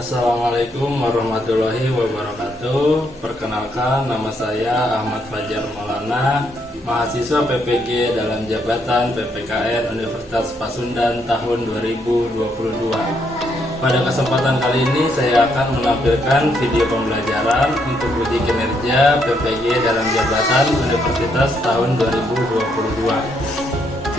Assalamualaikum warahmatullahi wabarakatuh. Perkenalkan, nama saya Ahmad Fajar Maulana, mahasiswa PPG dalam jabatan PPKN Universitas Pasundan tahun 2022. Pada kesempatan kali ini saya akan menampilkan video pembelajaran untuk uji kinerja PPG dalam jabatan Universitas tahun 2022.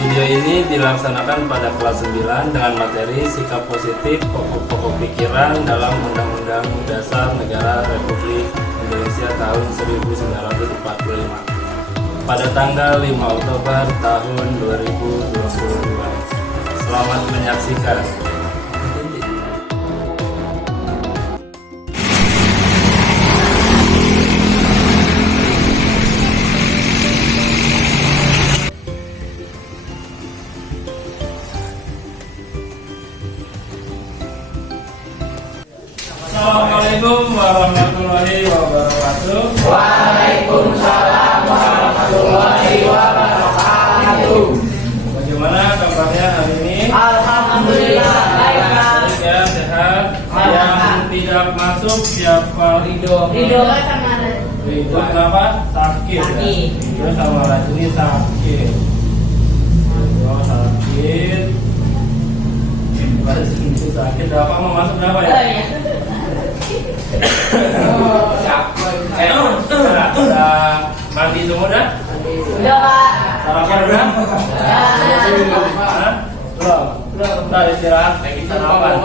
Video ini dilaksanakan pada kelas 9 dengan materi sikap positif pokok-pokok pikiran dalam Undang-Undang Dasar Negara Republik Indonesia tahun 1945 pada tanggal 5 Oktober tahun 2022. Selamat menyaksikan. Assalamualaikum warahmatullahi wabarakatuh. Waalaikumsalam warahmatullahi wabarakatuh. Bagaimana kabarnya hari ini? Alhamdulillah baik. Ya, sehat. Yang tidak masuk siapa? Ridho sama Ridho kenapa? Sakit. Sakit. Ridho sama Rajuni sakit. Ridho sakit. Rajuni sakit. Berapa mau masuk berapa ya? Udah mandi semua dah? Udah Pak. Sarapan udah? Belum? Udah istirahat, lagi sarapan.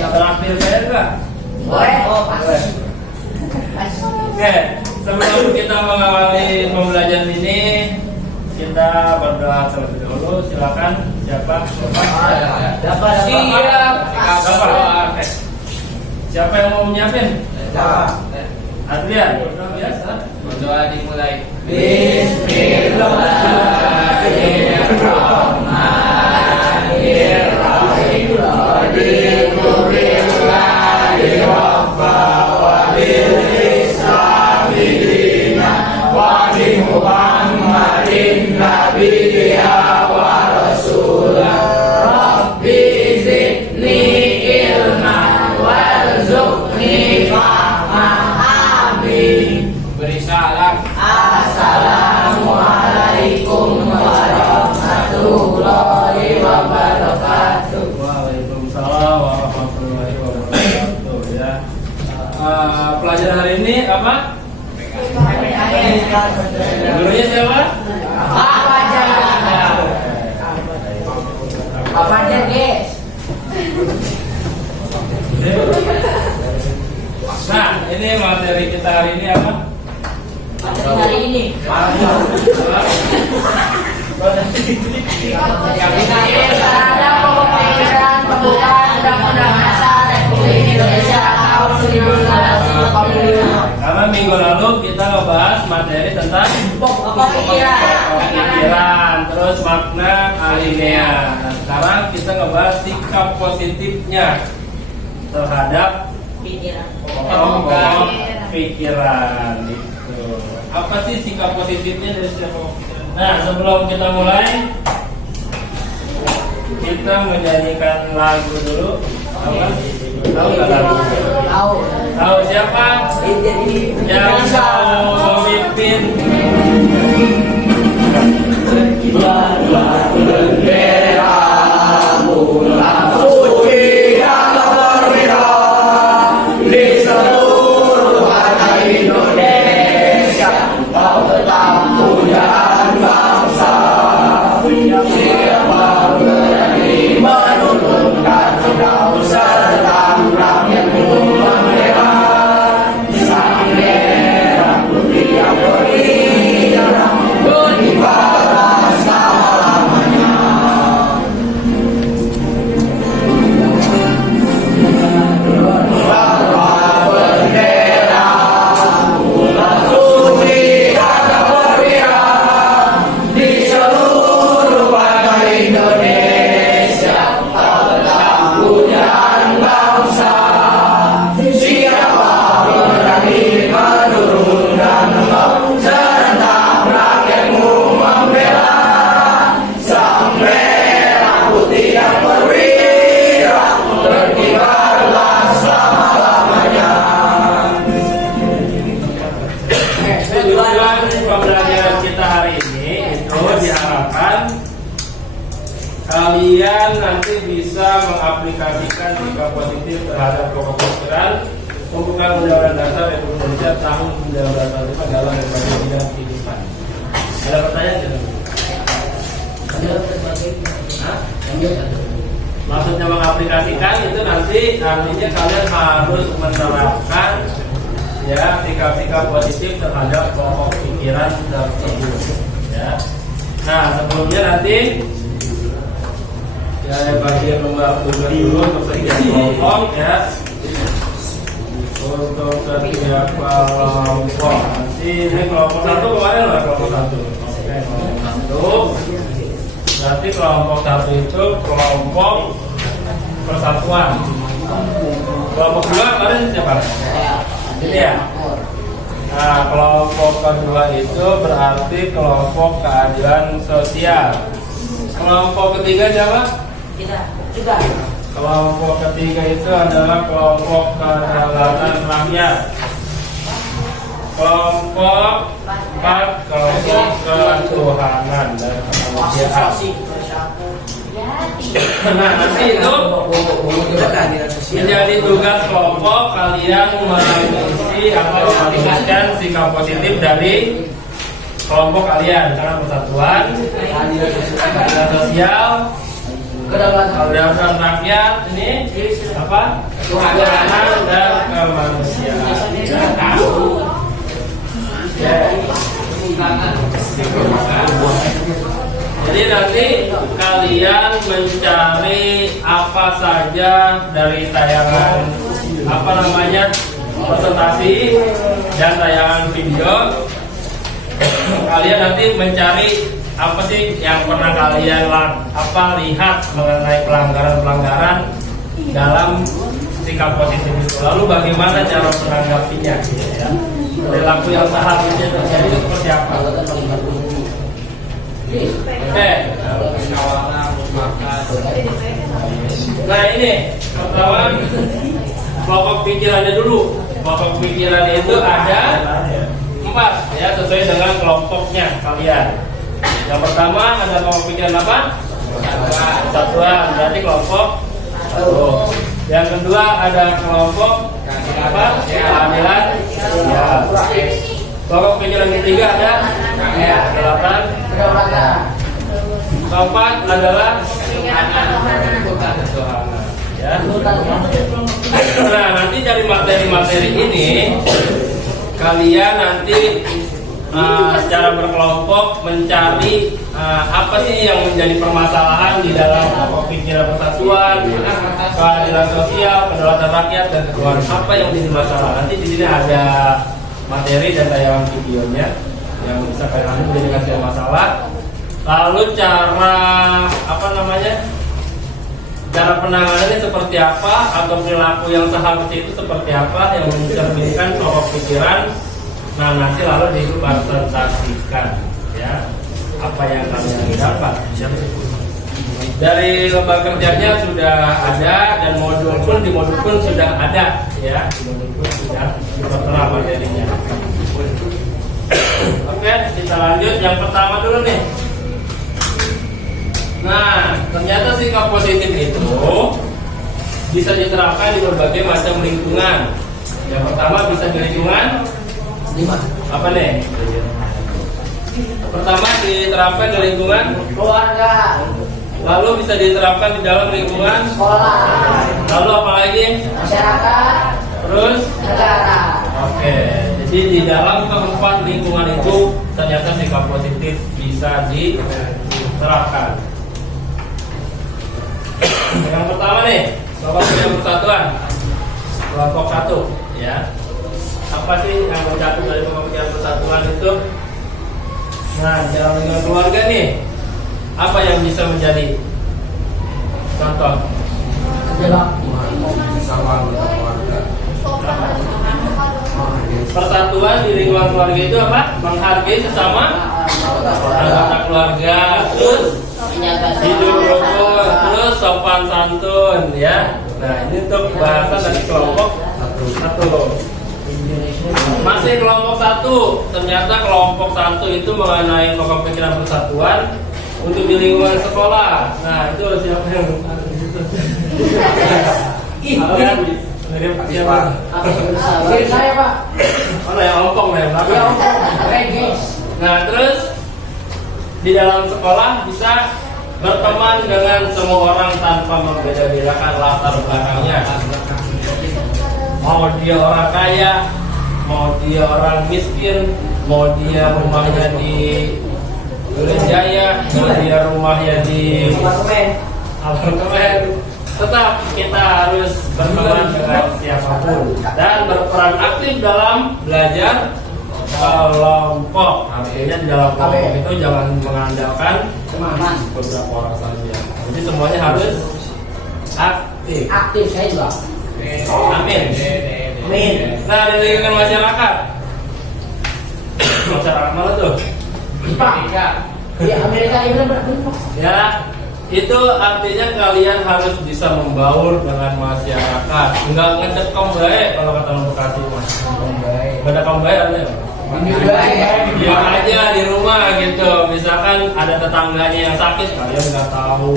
Terakhir saya enggak? Boleh. Oke, sebelum kita mengawali pembelajaran ini, kita berdoa terlebih dahulu. Silakan, siapa? Siap. Siapa yang mau menyiapin? Adrian. Biasa. Berdoa dimulai. Beri salam. Assalamualaikum warahmatullahi wabarakatuh. Waalaikumsalam warahmatullahi wabarakatuh. Ya. Pelajaran hari ini apa? Gurunya siapa? Pak Fajar. Pak Fajar, guys. Nah, ini materi kita hari ini apa? Hari ini. Terhadap pokok pikiran pembukaan Undang-Undang Dasar Republik Indonesia tahun 1945. Karena minggu lalu kita ngebahas materi tentang Pokok pikiran. terus makna alinea. Nah, sekarang kita ngebahas sikap positifnya terhadap pokok pikiran. Gitu. Apa sih sikap positifnya dari setiap pokok pikiran? Nah, sebelum kita mulai, kita menyanyikan lagu dulu. Apa? Tahu nggak lagu? Tahu. Tahu siapa? Yang mau memimpin? misalkan kalian nanti bisa mengaplikasikan sikap positif terhadap pokok pikiran pembukaan Undang-Undang Dasar Republik Indonesia tahun 1945 dalam berbagai bidang kehidupan. Ada pertanyaan tidak? Maksudnya mengaplikasikan itu nanti artinya kalian harus menerapkan ya sikap-sikap positif terhadap pokok pikiran tersebut. Ya. Nah sebelumnya nanti ya bagian membuat tugas dulu untuk setiap kelompok ya. Untuk setiap kelompok nanti ini kelompok satu kemarin lah kelompok satu. Oke, kelompok satu. Berarti kelompok satu itu kelompok persatuan. Kelompok dua kemarin siapa? Ini ya. Nah, kelompok kedua itu berarti kelompok keadilan sosial. Kelompok ketiga siapa? Kita juga. Kelompok ketiga itu adalah kelompok kedaulatan rakyat. Kelompok empat kelompok ketuhanan dan kemanusiaan. Nah nanti itu menjadi tugas kelompok kalian mengisi atau mengaplikasikan sikap positif dari kelompok kalian karena persatuan, keadilan sosial, kedaulatan rakyat ini apa? Ketuhanan dan kemanusiaan. Jadi nanti kalian mencari apa saja dari tayangan apa namanya presentasi dan tayangan video. Kalian nanti mencari apa sih yang pernah kalian lihat mengenai pelanggaran-pelanggaran dalam sikap positif itu. Lalu bagaimana cara menanggapinya? Ya. Perilaku yang seharusnya terjadi itu seperti apa? Oke. Nah ini pertama kelompok pikirannya dulu. Kelompok pikiran itu ada 4 ya sesuai dengan kelompoknya kalian. Yang pertama ada kelompok pikiran apa? Persatuan. Berarti kelompok satu. Yang kedua ada kelompok apa? Keadilan. Ya. Kelompok pikiran ketiga ada kedaulatan. Keempat adalah ketuhanan. Ya. Nah nanti dari materi-materi ini kalian nanti secara berkelompok mencari apa sih yang menjadi permasalahan di dalam pokok pikiran persatuan, keadilan sosial, kedaulatan rakyat dan ketuhanan. Apa yang menjadi masalah? Nanti di sini ada materi dan tayangan videonya yang bisa kalian menjadikan sebuah masalah. Lalu cara apa namanya? Cara penanganannya seperti apa atau perilaku yang seharusnya itu seperti apa yang mencerminkan pokok pikiran. Nah nanti lalu dipresentasikan ya apa yang kalian dapat. Dari lembaga kerjanya sudah ada dan modul pun sudah ada ya. Di modul pun sudah tertera materinya. Oke kita lanjut yang pertama dulu nih. Nah ternyata sikap positif itu bisa diterapkan di berbagai macam lingkungan. Yang pertama bisa di lingkungan apa nih? Pertama diterapkan di lingkungan keluarga. Lalu bisa diterapkan di dalam lingkungan Sekolah. Lalu apa lagi? Masyarakat. Terus? Negara. Oke. Jadi di dalam keempat lingkungan itu ternyata sikap positif bisa diterapkan. Yang pertama nih, kelompok persatuan. Kelompok satu, ya. Apa sih yang mencakup dari pemikiran persatuan itu? Nah, dalam lingkungan keluarga nih, apa yang bisa menjadi contoh? Persatuan di lingkungan keluarga itu apa? Menghargai sesama anggota keluarga, terus hidup rukun, terus sopan santun, ya. Nah, ini untuk bahasan dari kelompok satu. Masih kelompok satu, ternyata kelompok satu itu mengenai pokok pikiran persatuan untuk di lingkungan sekolah. Nah, itu siapa yang kalian mirip siapa? Mirip saya, Pak. Mana yang ompong ya, Pak? Ya, Regis. Nah, terus di dalam sekolah bisa berteman dengan semua orang tanpa membeda-bedakan latar belakangnya. Mau dia orang kaya, mau dia orang miskin, mau dia rumahnya di Duren Jaya, mau dia rumahnya di apartemen, tetap kita harus berteman dengan siapapun dan berperan aktif dalam belajar kelompok. Artinya di dalam kelompok itu jangan mengandalkan beberapa orang saja. Jadi semuanya harus aktif. Aktif saya juga. Amin. Amin. Nah, di lingkungan masyarakat. Masyarakat mana tuh? Pak. Di Amerika ini benar. Ya, itu artinya kalian harus bisa membaur dengan masyarakat. Enggak ngecekom baik kalau kata orang Bekasi mas. Ngecekom baik artinya. Diam aja di rumah gitu. Misalkan ada tetangganya yang sakit, kalian nggak tahu.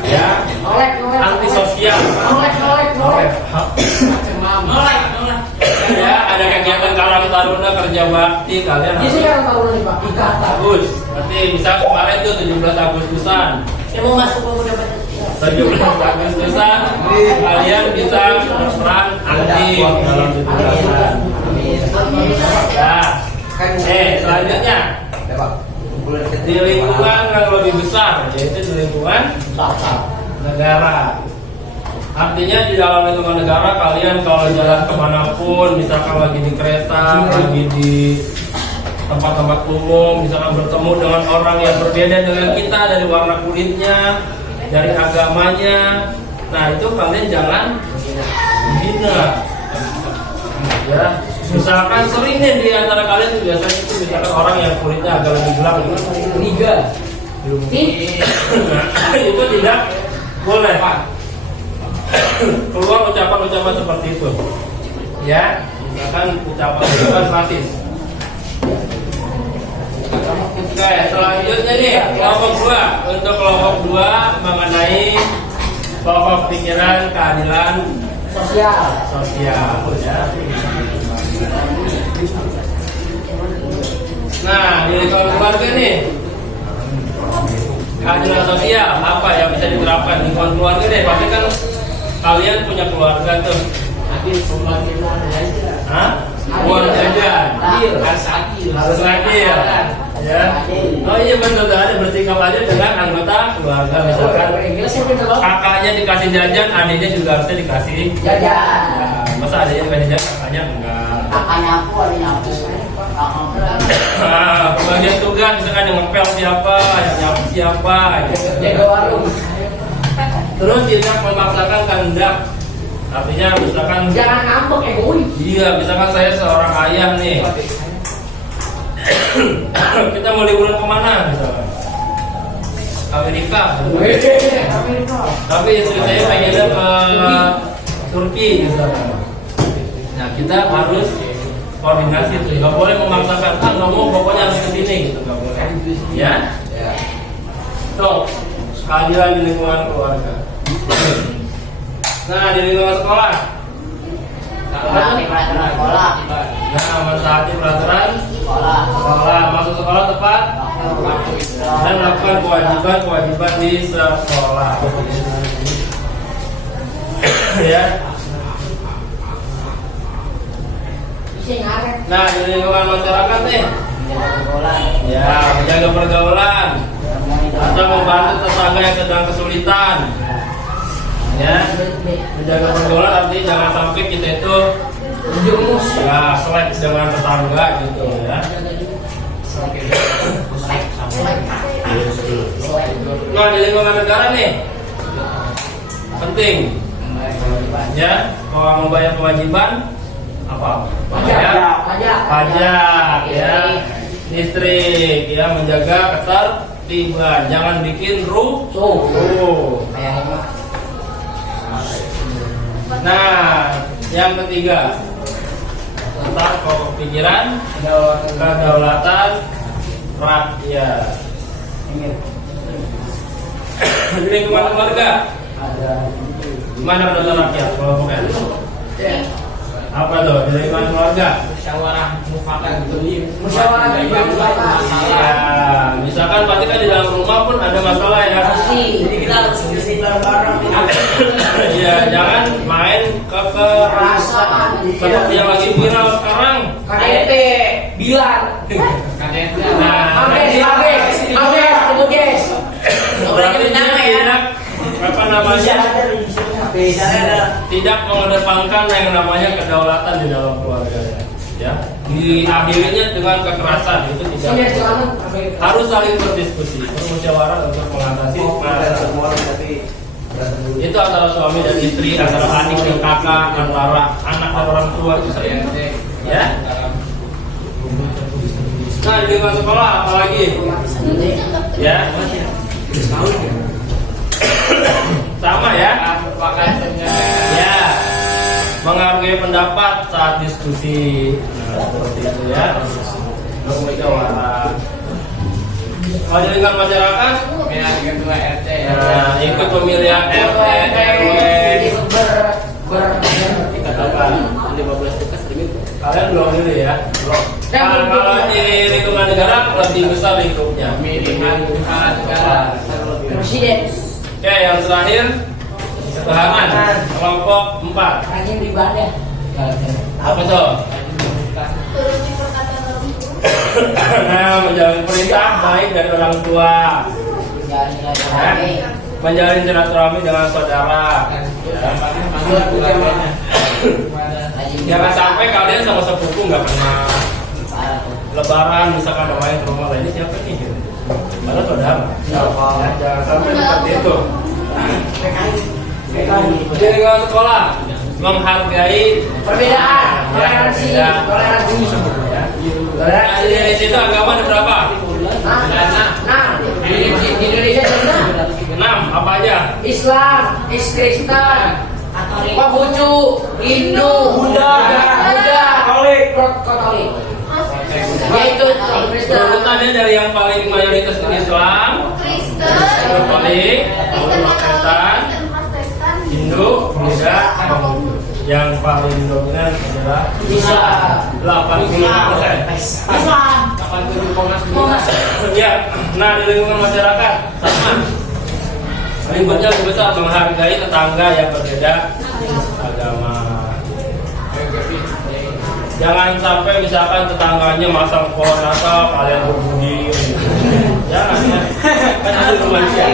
Ya, antisosial. Ya, ada kegiatan Karang Taruna kerja bakti, kalian Di sini kan tahu nih Pak. Ikatan. bagus. Nanti misal kemarin tuh 17 Agustusan. Saya mau masuk pemuda Pancasila. 17 Agustusan kalian bisa berperan aktif dalam 17-an. Ya. Selanjutnya di lingkungan yang lebih besar, yaitu di lingkungan negara. Artinya di dalam lingkungan negara kalian kalau jalan kemanapun, misalkan lagi di kereta, lagi di tempat-tempat umum, misalkan bertemu dengan orang yang berbeda dengan kita dari warna kulitnya, dari agamanya, nah itu kalian jangan menghina. Ya, misalkan sering nih di antara kalian tuh biasanya itu misalkan orang yang kulitnya agak lebih gelap, Liga. itu tidak boleh Pak. Keluar ucapan-ucapan seperti itu, ya, misalkan ucapan rasis. Oke, selanjutnya nih kelompok 2. Untuk kelompok 2 mengenai pokok pikiran keadilan Sosial. ya. Nah, di lingkungan keluarga nih, keadilan sosial apa yang bisa diterapkan di lingkungan keluarga deh? Pasti kan kalian punya keluarga tuh. Hah? Uang jajan. Harus adil. Ya. Oh iya benar, ada bersikap aja dengan anggota keluarga. Misalkan kakaknya dikasih jajan, adiknya juga harusnya dikasih Jajan. Nah, masa adiknya dikasih jajan, kakaknya enggak. Kakaknya aku, adiknya aku. Bagian tugas misalkan yang ngepel siapa, yang nyapu siapa, gitu. Jaga warung. Terus tidak memaksakan kehendak. Artinya misalkan Jangan ngambek egois. iya, misalkan saya seorang ayah nih. Kita mau liburan kemana misalkan? Amerika. Tapi istri saya pengennya ke Turki misalkan. Nah, kita harus koordinasi tuh, nggak boleh memaksakan, nggak mau pokoknya harus kesini gitu, nggak boleh. Ya. Tuh, keadilan di lingkungan keluarga. Nah, di lingkungan sekolah. Mentaati peraturan sekolah. Nah, mentaati peraturan sekolah, masuk sekolah tepat dan melakukan kewajiban di sekolah. Ya. Nah, di lingkungan masyarakat nih, ya, menjaga pergaulan atau membantu tetangga yang sedang kesulitan. Ya, menjaga pergaulan artinya jangan sampai kita itu ya selek dengan tetangga gitu ya. Nah, di lingkungan negara nih penting ya, kalau membayar kewajiban apa? Pajak ya, listrik ya, menjaga ketertiban, jangan bikin rusuh. Nah, yang ketiga tentang pokok pikiran kedaulatan rakyat. Di lingkungan keluarga. Ada. Gimana kedaulatan rakyat kelompoknya? Apa tuh di lingkungan keluarga? Musyawarah mufakat gitu. Musyawarah mufakat. Ya, misalkan pasti kan di dalam rumah pun ada masalah ya. Pasti. Jadi kita harus diskusi bareng-bareng. Ya, jangan main kekerasan seperti yang lagi viral sekarang. KDP, Bilar. KDP. Nah, Abes, Guys. Nggak boleh nyebut nama ya. Apa namanya? Bisa ada. Tidak mengedepankan yang namanya kedaulatan di dalam keluarga ya. Diakhirinya dengan kekerasan itu tidak. Harus saling berdiskusi, bermusyawarah untuk mengatasi masalah. Itu antara suami dan istri, antara adik dan kakak, antara anak dan orang tua itu sering. Ya. Nah, di lingkungan sekolah apalagi? Ya. Sama ya. Ya. Menghargai pendapat saat diskusi. Nah, seperti itu ya. Bermusyawarah. Kalau di lingkungan masyarakat, Pemilihan ketua RT ya. ikut pemilihan RT, RW. Kalian belum dulu ya? Belum. Kalau di lingkungan negara lebih besar lingkupnya. Pemilihan kepala negara. Presiden. Oke, yang terakhir ketahanan kelompok 4. Rajin beribadah. Apa tuh? Turuti perkataan orang tua. Nah, menjalin perintah baik dari orang tua, menjalin silaturahmi dengan saudara. Jangan sampai kalian sama sepupu nggak pernah lebaran misalkan namanya ke rumah lainnya siapa nih? Gitu. Padahal saudara. Ya, jangan sampai seperti itu. Di lingkungan sekolah menghargai Perbedaan, toleransi, ya. toleransi. Ya. Nah, di situ agama ada berapa? Nah, di Indonesia ada 6, apa aja? Islam, Kristen, Konghucu, Hindu, Buddha, Katolik. Yaitu Kristen. Urutannya dari yang paling mayoritas Islam, Kristen, Katolik, Protestan, Hindu, Buddha, Konghucu. Yang paling dominan adalah Islam. 85%. Islam. Ya, nah di lingkungan masyarakat sama. Lingkungannya lebih besar menghargai tetangga yang berbeda agama. Jangan sampai misalkan tetangganya masang pohon Natal kalian berbudi. Jangan ya. Kan itu manusia.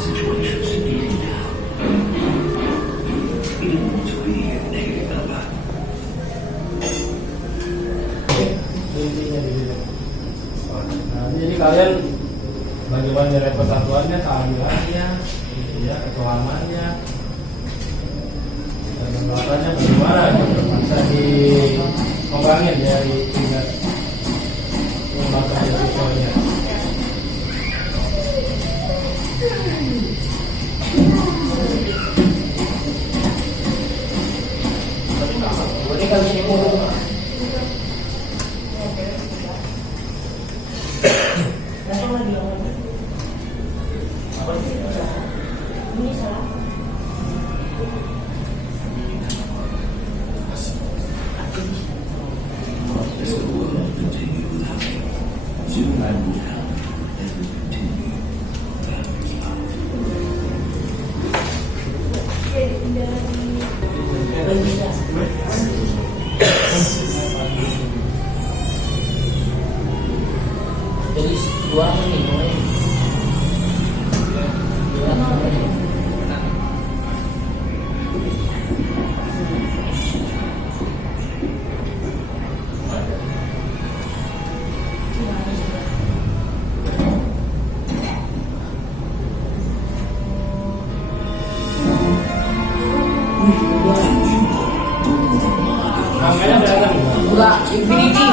Nah, jadi kalian bagaimana nilai persatuannya, keadilannya, gitu ya, ketuhanannya, dan pembahasannya bagaimana bisa dikembangin dari tingkat pembahasan siswanya. Ini kalau jadi mulu. Ini salah. Jadi dua nih, Namanya berapa? enggak infinity.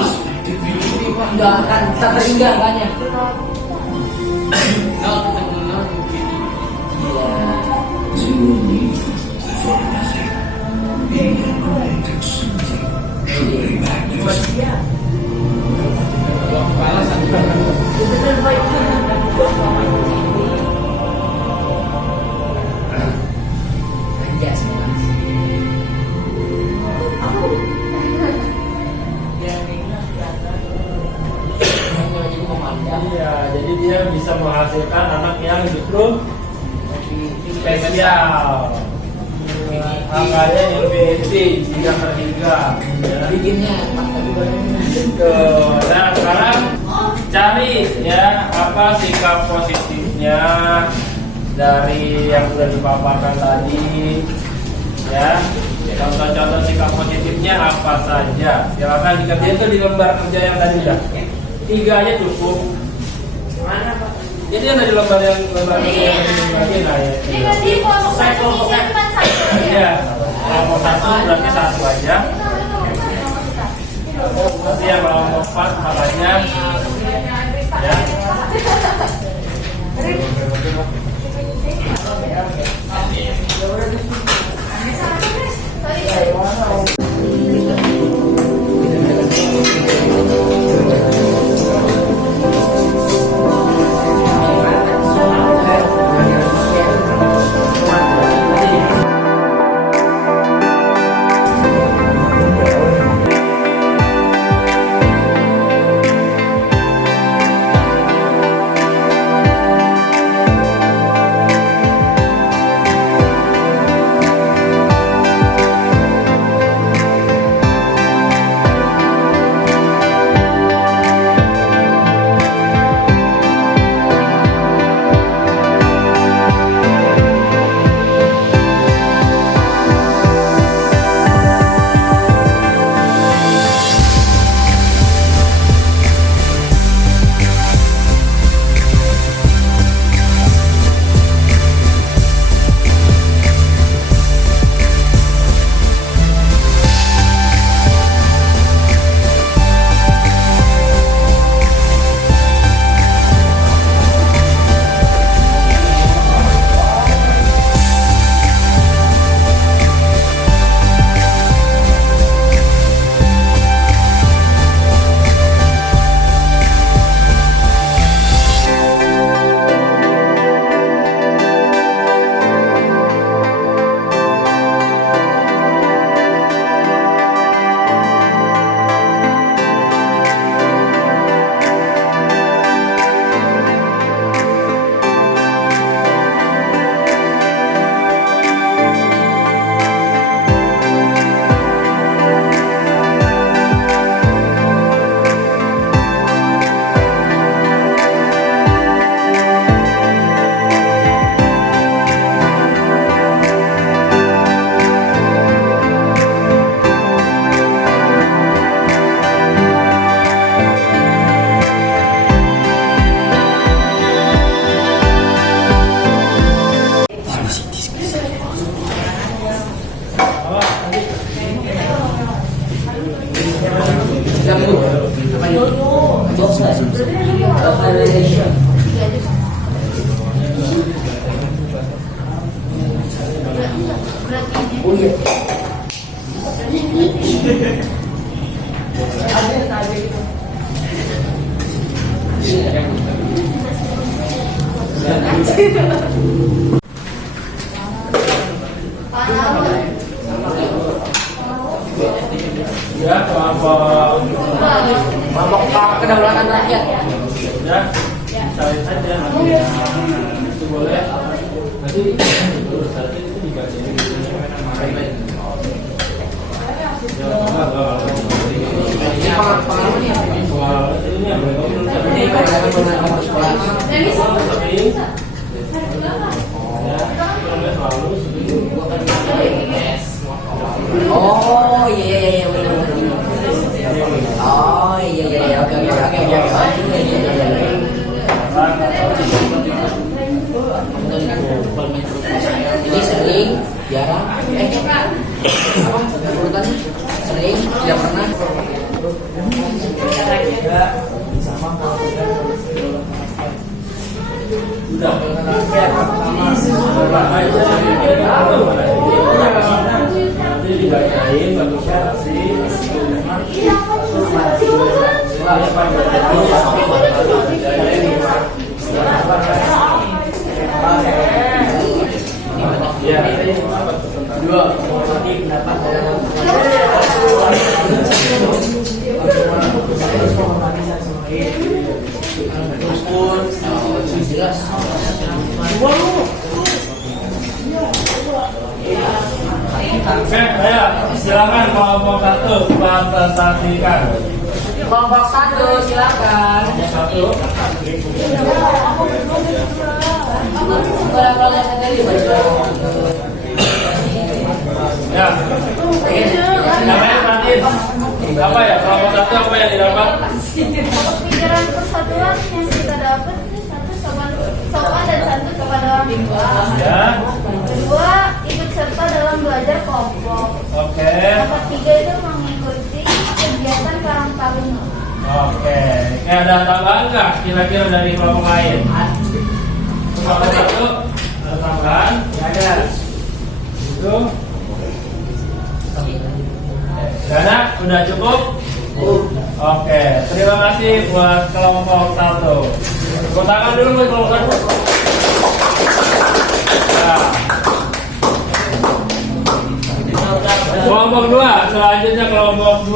Enggak akan tak terhingga banyak. Nol ketemu nol dua kepala satu. Iya, Iya, jadi dia bisa menghasilkan anak yang justru spesial. Angkanya infinity, tidak terhingga. Ya. bikinnya Gitu. Nah, sekarang cari ya apa sikap positifnya dari yang sudah dipaparkan tadi. Ya, contoh-contoh sikap positifnya apa saja. Silakan dikerjain itu di lembar kerja yang tadi udah. 3 aja cukup. Jadi yang dari lembar kerja yang tadi nah ya. Jadi tadi kelompok satu bisa cuma satu ya. Iya, kelompok 1 berarti 1 aja. Nanti yang kelompok 4 makanya ya. Ya, kelompok kedaulatan rakyat. ya, cari saja nanti itu boleh. Nanti terus saja itu dibaca. Oh iya benar. Oh iya oke. Ini sering, jarang, urutannya sering, tidak pernah. Nanti dibacain bagusnya sih. Ya, dua lagi pendapat Jelas. Oke, ayo silakan kelompok 1 presentasikan. Kelompok 1 silakan. Kelompok 1. Ya. Namanya nanti apa ya? Kelompok 1 apa yang didapat? Pikiran persatuan yang kita dapat itu satu sopan dan santun kepada orang tua. Ya. Kedua, ikut serta dalam belajar kelompok. Oke. Yang ketiga itu mengikuti kegiatan karang taruna. Oke. Ada tambahan nggak kira-kira dari kelompok lain? Kelompok 1 ada tambahan? Ada. Itu. Gak ada? Udah cukup? Oke, terima kasih buat kelompok 1. Tepuk tangan dulu buat kelompok 1. Nah. Kelompok 2, selanjutnya kelompok 2.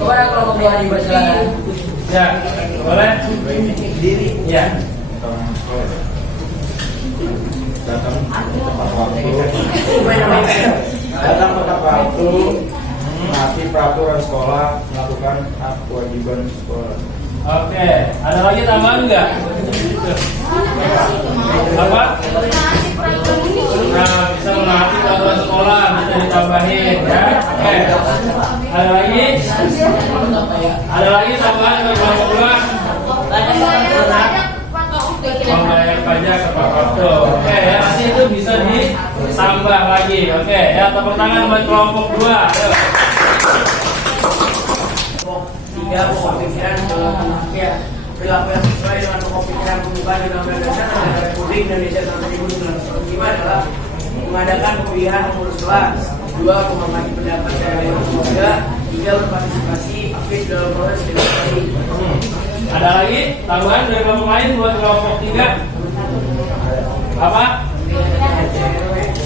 Kepada kelompok 2 dipersilakan. Ya, boleh? Ya. Datang tepat waktu, menaati peraturan sekolah, melakukan hak kewajiban sekolah. Oke, ada lagi tambahan nggak? Apa? Nah, bisa menaati peraturan sekolah, bisa ditambahin ya. Oke, ada lagi? Ada lagi tambahan ke kelompok 2? Membayar pajak tepat waktu. Oke, ya nanti itu bisa ditambah lagi. Oke, ya tepuk tangan buat kelompok 2. Ayo. 3 pokok pikiran perilaku yang sesuai dengan pokok pikiran pembukaan Undang-Undang Dasar Negara Republik Indonesia tahun 1945 adalah mengadakan pemilihan pengurus kelas, 2 menghormati pendapat dari pemuda, 3 berpartisipasi aktif dalam proses demokrasi. Ada lagi tambahan dari kelompok lain buat kelompok 3? Apa?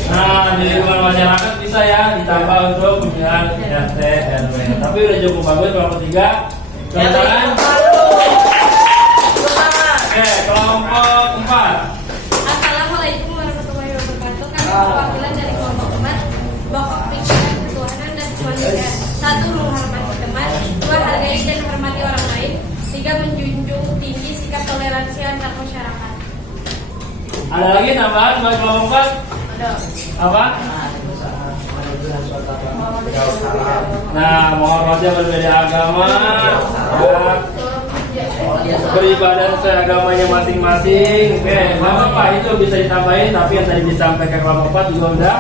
Nah, di lingkungan masyarakat bisa ya ditambah untuk pemilihan RT RW. Tapi udah cukup bagus kelompok 3. Tepuk tangan. Oke, kelompok 4. Assalamualaikum warahmatullahi wabarakatuh. Kami perwakilan dari kelompok 4. Pokok pikiran ketuhanan dan kemanusiaan. 1. Menghormati teman. 2. Hargai dan hormati orang lain. 3. Menjunjung tinggi sikap toleransi antar masyarakat. Ada lagi tambahan buat kelompok 4? Apa? Nah, menghormati berbeda agama, ya, beribadah sesuai agamanya masing-masing. Oke, nggak apa-apa itu bisa ditambahin, tapi yang tadi disampaikan kelompok 4 juga udah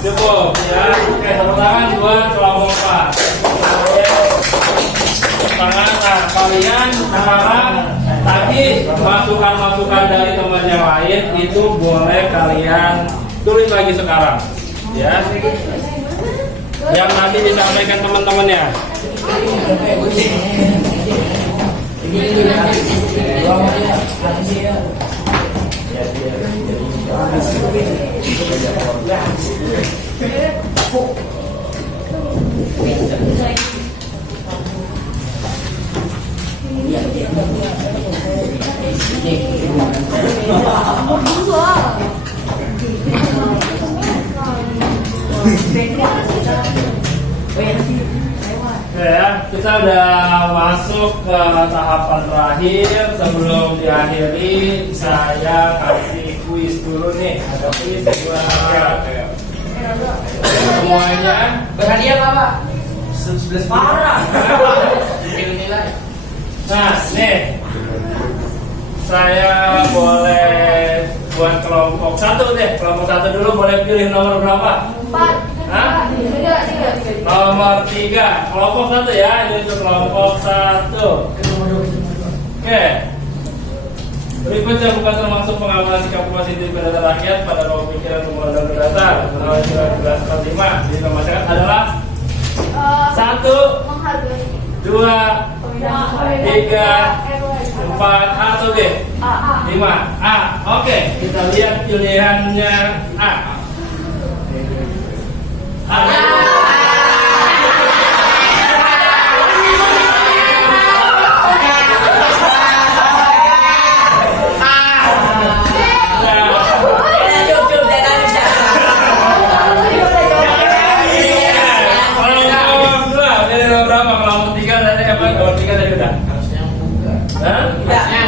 cukup ya. Oke, tepuk tangan buat kelompok 4. Tangan, nah kalian sekarang tadi masukan-masukan dari teman yang lain itu boleh kalian tulis lagi sekarang, ya. Yang nanti disampaikan teman-temannya. Oke ya, kita udah masuk ke tahapan terakhir. Sebelum diakhiri, saya kasih kuis dulu nih. Ada kuis buat semuanya. Berhadiah nggak Pak? 11 parah. Nilai. Nah, nih saya boleh buat kelompok satu deh. Kelompok satu dulu boleh pilih nomor berapa? 4. Hah? 3. Nomor 3. Kelompok satu ya. Ini untuk kelompok satu. Oke. Berikutnya bukan termasuk pengamalan sikap positif pada rakyat pada pemikiran pembangunan berdasar menurut 1945 di masyarakat adalah 1, Menghargai 2, 3, 4, atau B? 5. A. Oke, kita lihat pilihannya A.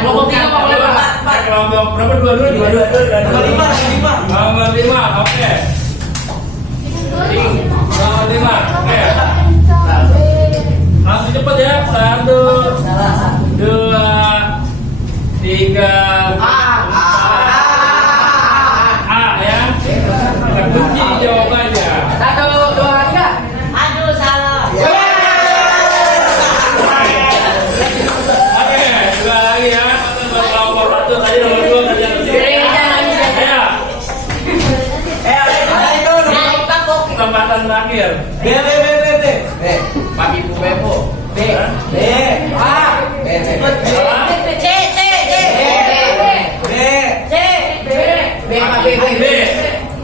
Kelompok berapa? Dua. Nomor 5, oke. Nomor 5, oke. Langsung cepet ya. 1, 2, 3. A ya. Kita kunci jawabannya. 1, 2, 3. Aduh, salah. Oke, dua lagi ya. Nomor 1 tadi, nomor 2 tadi yang kesempatan terakhir. B. Papi Bepo. B. B.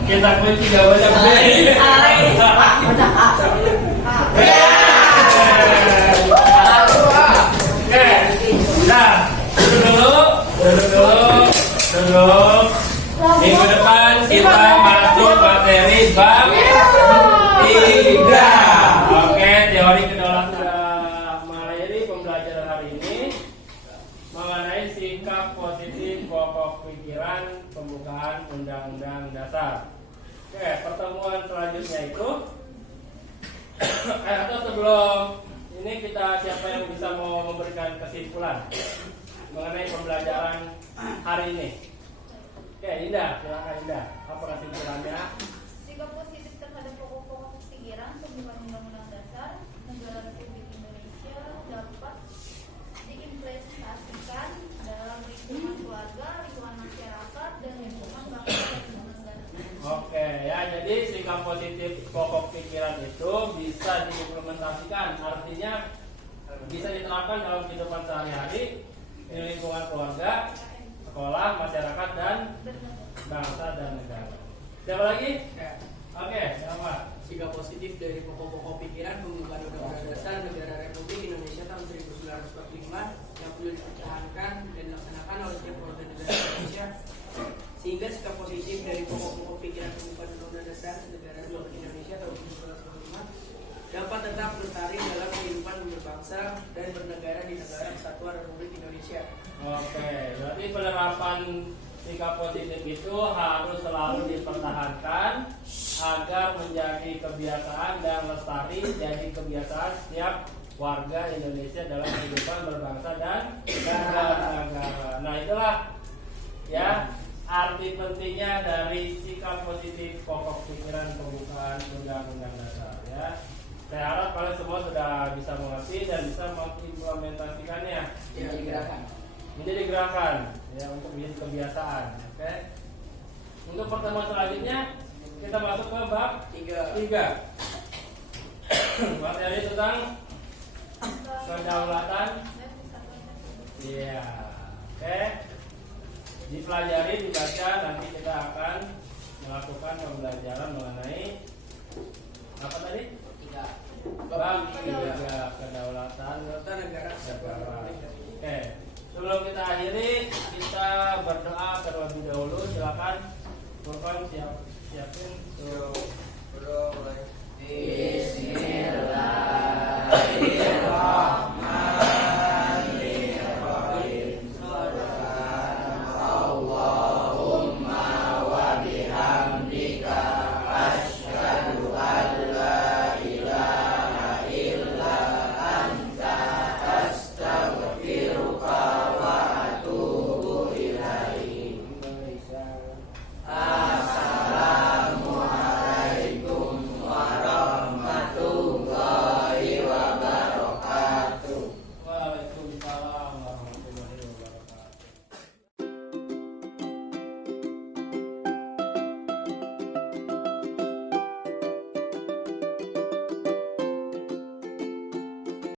Kita kunci jawabannya B. Oke. Nah, dulu. Minggu depan kita masuk materi bab 3. Oke, teori kedaulatan sudah mengakhiri pembelajaran hari ini mengenai sikap positif pokok pikiran pembukaan Undang-Undang Dasar. Oke, pertemuan selanjutnya itu atau sebelum ini kita siapa yang bisa mau memberikan kesimpulan mengenai pembelajaran hari ini? Oke, Indah, silakan Indah. Apa kesimpulannya? Sikap positif terhadap pokok-pokok pikiran pembukaan Undang-Undang Dasar Negara Republik Indonesia dapat diimplementasikan dalam lingkungan keluarga, lingkungan masyarakat, dan lingkungan bangsa dan negara. Oke, ya, jadi sikap positif pokok pikiran itu bisa diimplementasikan, artinya bisa diterapkan dalam kehidupan sehari-hari di lingkungan keluarga, sekolah, masyarakat, dan bangsa dan negara. Siapa lagi? Oke, siapa? Sikap positif dari pokok-pokok pikiran pembukaan Undang-Undang Dasar Negara Republik Indonesia tahun 1945 yang perlu dipertahankan dan dilaksanakan oleh setiap warga negara Indonesia, sehingga sikap positif dari pokok-pokok pikiran pembukaan Undang-Undang Dasar Negara Republik Indonesia tahun 1945 dapat tetap lestari dalam kehidupan berbangsa dan bernegara di negara kesatuan Republik Indonesia. Oke, berarti penerapan sikap positif itu harus selalu dipertahankan agar menjadi kebiasaan dan lestari jadi kebiasaan setiap warga Indonesia dalam kehidupan berbangsa dan bernegara. Nah, itulah ya arti pentingnya dari sikap positif pokok pikiran pembukaan Undang-Undang Dasar ya. Saya harap kalian semua sudah bisa mengerti dan bisa mengimplementasikannya. Ya, digerakkan. Menjadi gerakan ya untuk menjadi kebiasaan. Oke. Untuk pertemuan selanjutnya kita masuk ke bab 3. Materi tentang kedaulatan. Iya. Oke. Dipelajari, dibaca, nanti kita akan melakukan pembelajaran mengenai apa tadi? Tiga. Bab 3 kedaulatan Negara. Oke, sebelum kita akhiri, kita berdoa terlebih dahulu. Silakan Furqan siapin tuh. Bismillah.